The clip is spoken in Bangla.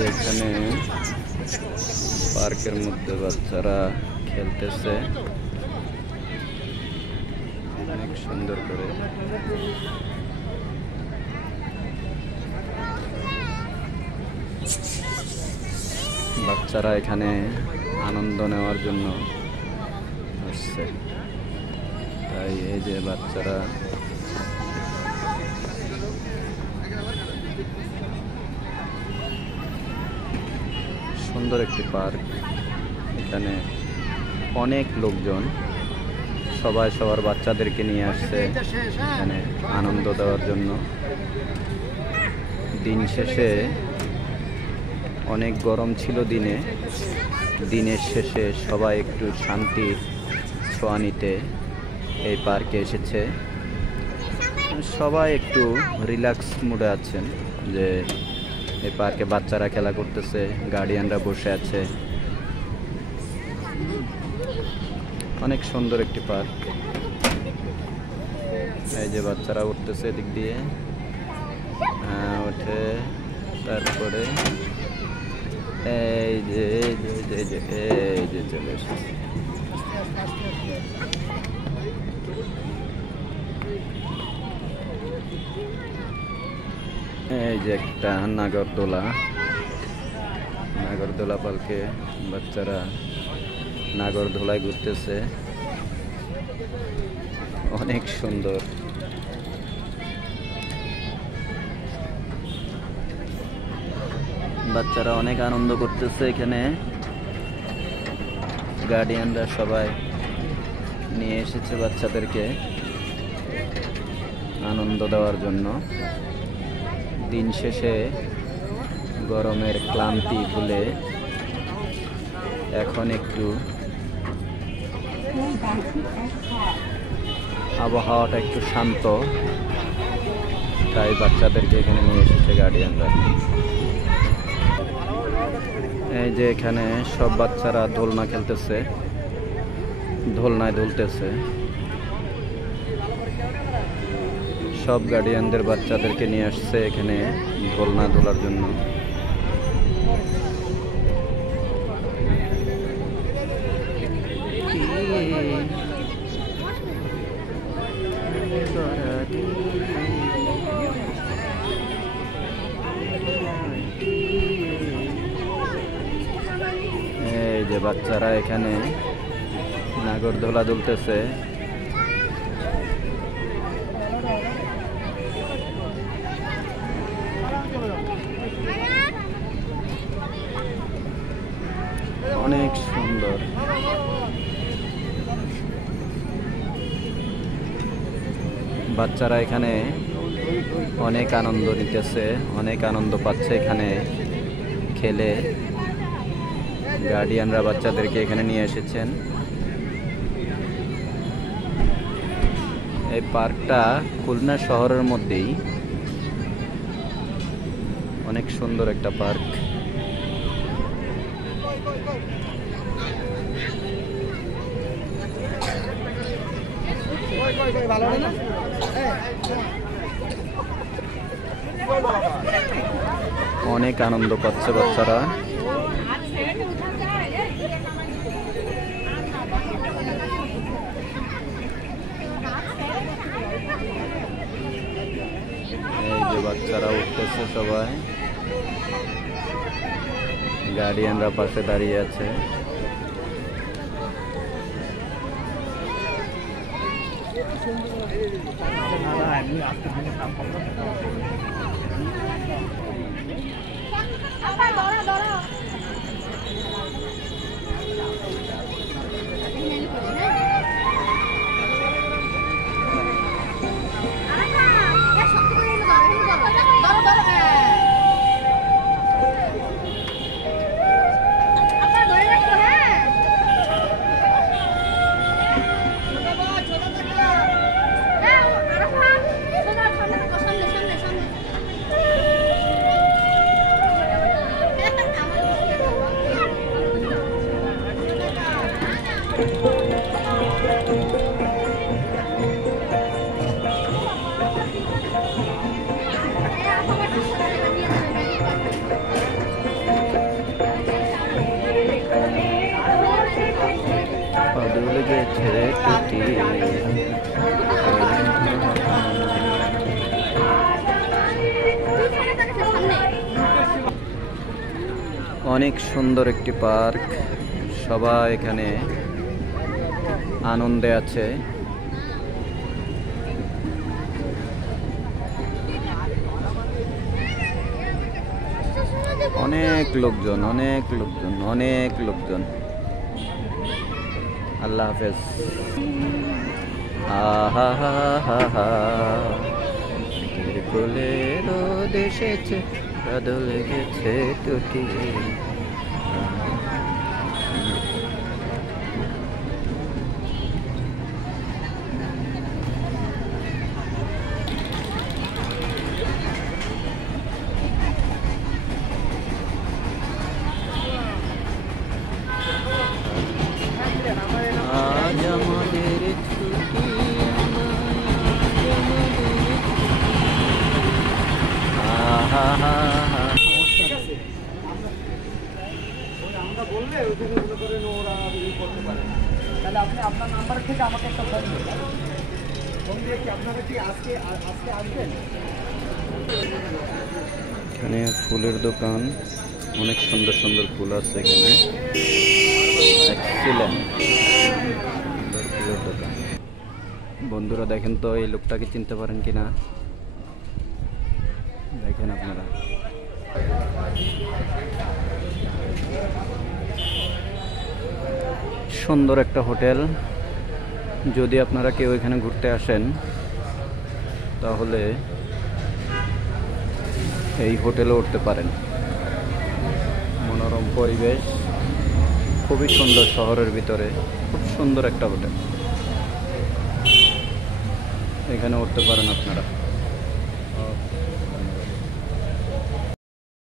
যে এখানে পার্কের মধ্যে বাচ্চারা খেলতেছে অনেক সুন্দর করে। বাচ্চারা এখানে আনন্দ নেওয়ার জন্য আসছে, তাই এই যে বাচ্চারা সুন্দর একটি পার্ক। এখানে অনেক লোকজন, সবাই সবার বাচ্চাদেরকে নিয়ে আসছে এখানে আনন্দ দেওয়ার জন্য। দিন শেষে অনেক গরম ছিল দিনের শেষে সবাই একটু শান্তির ছোঁয়া নিতে এই পার্কে এসেছে। সবাই একটু রিল্যাক্স মুডে আছেন, যে এই পার্কে বাচ্চারা খেলা করতেছে, গার্ডিয়ানরা বসে আছে। অনেক সুন্দর একটি পার্ক। এই যে বাচ্চারা উঠতেছে এদিক দিয়ে, উঠে তারপরে এই যে চলে এসেছে। এই যে একটা নাগরদোলা পার্কে বাচ্চারা নাগরদোলায় ঘুরতেছে, অনেক সুন্দর। বাচ্চারা অনেক আনন্দ করতেছে এখানে, গার্ডিয়ানরা সবাই নিয়ে এসেছে বাচ্চাদেরকে আনন্দ দেওয়ার জন্য। দিন শেষে গরমের ক্লান্তি ভুলে এখন একটু আবহাওয়াটা একটু শান্ত, তাই বাচ্চাদেরকে এখানে নিয়ে এসেছে গার্ডিয়ানরা। এই যে এখানে সব বাচ্চারা দোলনা খেলতেছে, দোলনায় দুলতেছে। সব গার্ডিয়ানদের বাচ্চাদেরকে নিয়ে আসছে এখানে দোলনা দোলার জন্য। এই যে বাচ্চারা এখানে নাগরদোলা দুলতেছে। অনেক সুন্দর। বাচ্চারা এখানে অনেক আনন্দ নিতেছে, অনেক আনন্দ পাচ্ছে এখানে খেলে। গার্ডিয়ানরা বাচ্চাদেরকে এখানে নিয়ে এসেছেন। এই পার্কটা খুলনা শহরের মধ্যেই, অনেক সুন্দর একটা পার্ক। অনেক আনন্দ পাচ্ছে বাচ্চারা। এই যে বাচ্চারা উঠতেছে সবাই, গার্ডিয়ানরা পাশে দাঁড়িয়ে আছে। গেছে টুটি। অনেক সুন্দর একটি পার্ক, সবাই এখানে আনন্দে আছে। অনেক লোকজন, অনেক লোকজন, অনেক লোকজন। আল্লাহ হাফেজ। আহা হা হা হা, কোলে রোদ এসেছে, কাদো লেগেছে টুটি। আজ আমাদের ছুটি, আহা হা হা। আমরা বললে ওইখানে মনে করেন ওরা করতে পারে। তাহলে আপনি আপনার নাম্বার থেকে আমাকে একটা ফোন দিন। ফোন দিয়ে কি আপনারা কি আজকে আসবেন? এখানে ফুলের দোকান, অনেক সুন্দর সুন্দর ফুল আছে এখানে। এক্সিলেন্ট, সুন্দর ফুলের দোকান। বন্ধুরা দেখেন তো এই লোকটাকে চিনতে পারেন কিনা, দেখেন আপনারা। সুন্দর একটা হোটেল, যদি আপনারা কেউ এখানে ঘুরতে আসেন তাহলে এই হোটেলে উঠতে পারেন। মনোরম পরিবেশ, খুবই সুন্দর, শহরের ভিতরে খুব সুন্দর একটা হোটেল, এখানে উঠতে পারেন আপনারা।